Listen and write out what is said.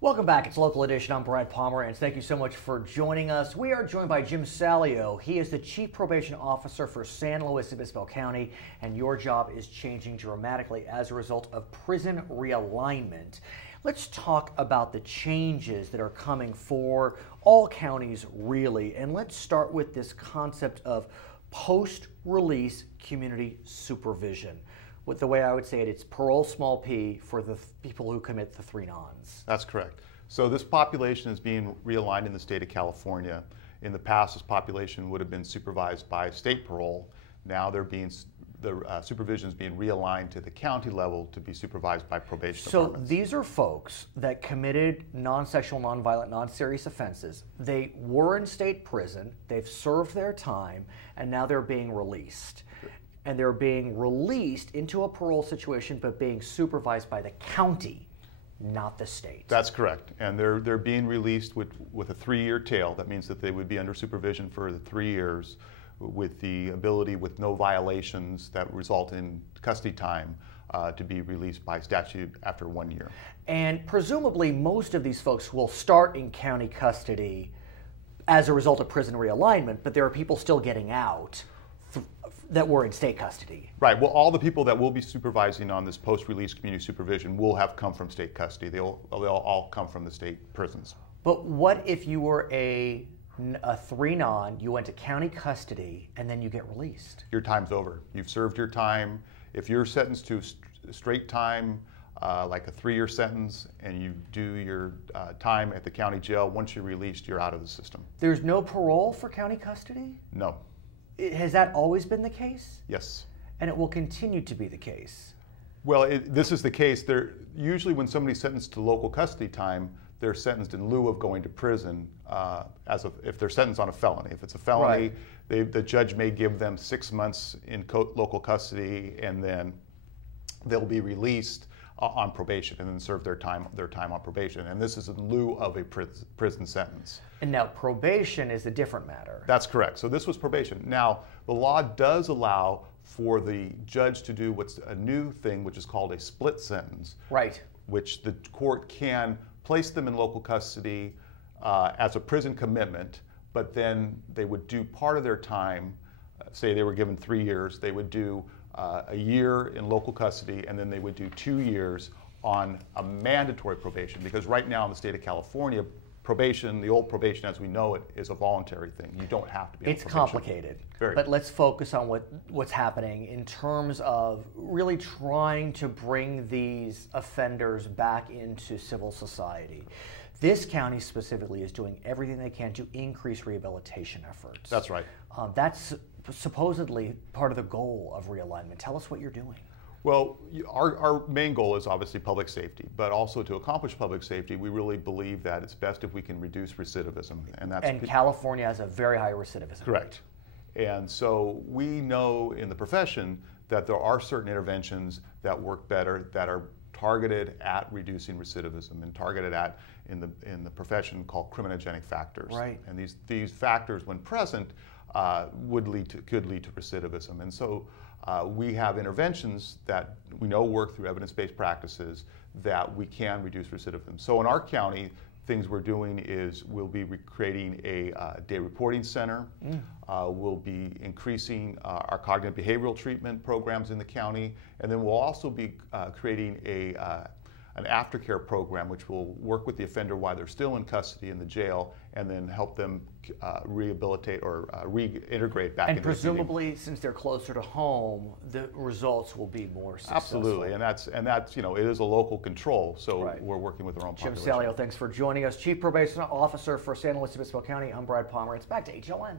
Welcome back. It's Local Edition. I'm Brad Palmer, and thank you so much for joining us. We are joined by Jim Salio. He is the Chief Probation Officer for San Luis Obispo County, and your job is changing dramatically as a result of prison realignment. Let's talk about the changes that are coming for all counties, really, and let's start with this concept of post-release community supervision. With the way I would say it, it's parole small p for the people who commit the three nons. That's correct. So this population is being realigned in the state of California. In the past, this population would have been supervised by state parole. Now the supervision is being realigned to the county level to be supervised by probation departments. So these are folks that committed non-sexual, non-violent, non-serious offenses. They were in state prison, they've served their time, and now they're being released. And they're being released into a parole situation, but being supervised by the county, not the state. That's correct. And they're being released with a 3-year tail. That means that they would be under supervision for the 3 years with the ability, with no violations that result in custody time, to be released by statute after 1 year. And presumably most of these folks will start in county custody as a result of prison realignment, but there are people still getting out that were in state custody. Right. Well, all the people that will be supervising on this post-release community supervision will have come from state custody. They'll all come from the state prisons. But what if you were a 3-non, you went to county custody, and then you get released? Your time's over. You've served your time. If you're sentenced to straight time, like a 3-year sentence, and you do your time at the county jail, once you're released, you're out of the system. There's no parole for county custody? No. Has that always been the case? Yes. And it will continue to be the case? Well, this is the case. Usually when somebody's sentenced to local custody time, they're sentenced in lieu of going to prison if they're sentenced on a felony. If it's a felony, right, the judge may give them 6 months in local custody, and then they'll be released on probation and then serve their time on probation. And this is in lieu of a prison sentence. And now probation is a different matter. That's correct. So this was probation. Now, the law does allow for the judge to do what's a new thing, which is called a split sentence. Right. Which the court can place them in local custody as a prison commitment, but then they would do part of their time, say they were given 3 years, they would do a year in local custody, and then they would do 2 years on a mandatory probation, because right now in the state of California, probation, the old probation as we know it, is a voluntary thing. You don't have to be on probation. It's complicated. Very. But let's focus on what's happening in terms of really trying to bring these offenders back into civil society. This county specifically is doing everything they can to increase rehabilitation efforts. That's right. That's supposedly part of the goal of realignment. Tell us what you're doing. Well, our main goal is obviously public safety, but also to accomplish public safety, we really believe that it's best if we can reduce recidivism. And California has a very high recidivism. Correct. And so we know in the profession that there are certain interventions that work better, that are targeted at reducing recidivism and targeted at, in the profession, called criminogenic factors. Right. And these factors, when present, could lead to recidivism. And so we have interventions that we know work through evidence-based practices that we can reduce recidivism. So in our county, things we're doing is we'll be creating a day reporting center. We'll be increasing our cognitive behavioral treatment programs in the county, and then we'll also be creating an aftercare program which will work with the offender while they're still in custody in the jail, and then help them rehabilitate or reintegrate back into the community. And presumably, since they're closer to home, the results will be more successful. Absolutely, and that's it is a local control, so right, we're working with our own population. Jim Salio, thanks for joining us. Chief Probation Officer for San Luis Obispo County. I'm Brad Palmer. It's back to HLN.